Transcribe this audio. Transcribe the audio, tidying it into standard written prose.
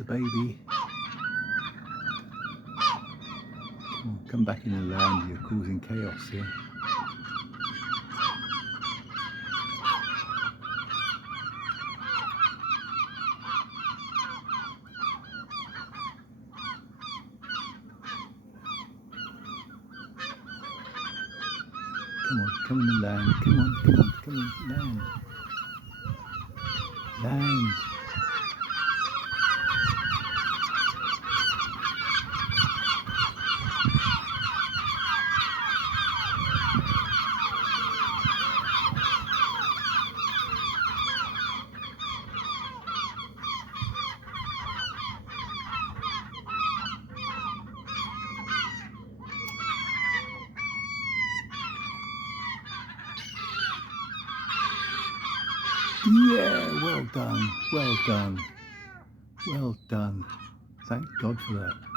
the baby. Come on, come back in the land. You're causing chaos here. Come on, come in the land. Come on, come on, come on, land. Land. Yeah, well done, well done, well done. Thank God for that.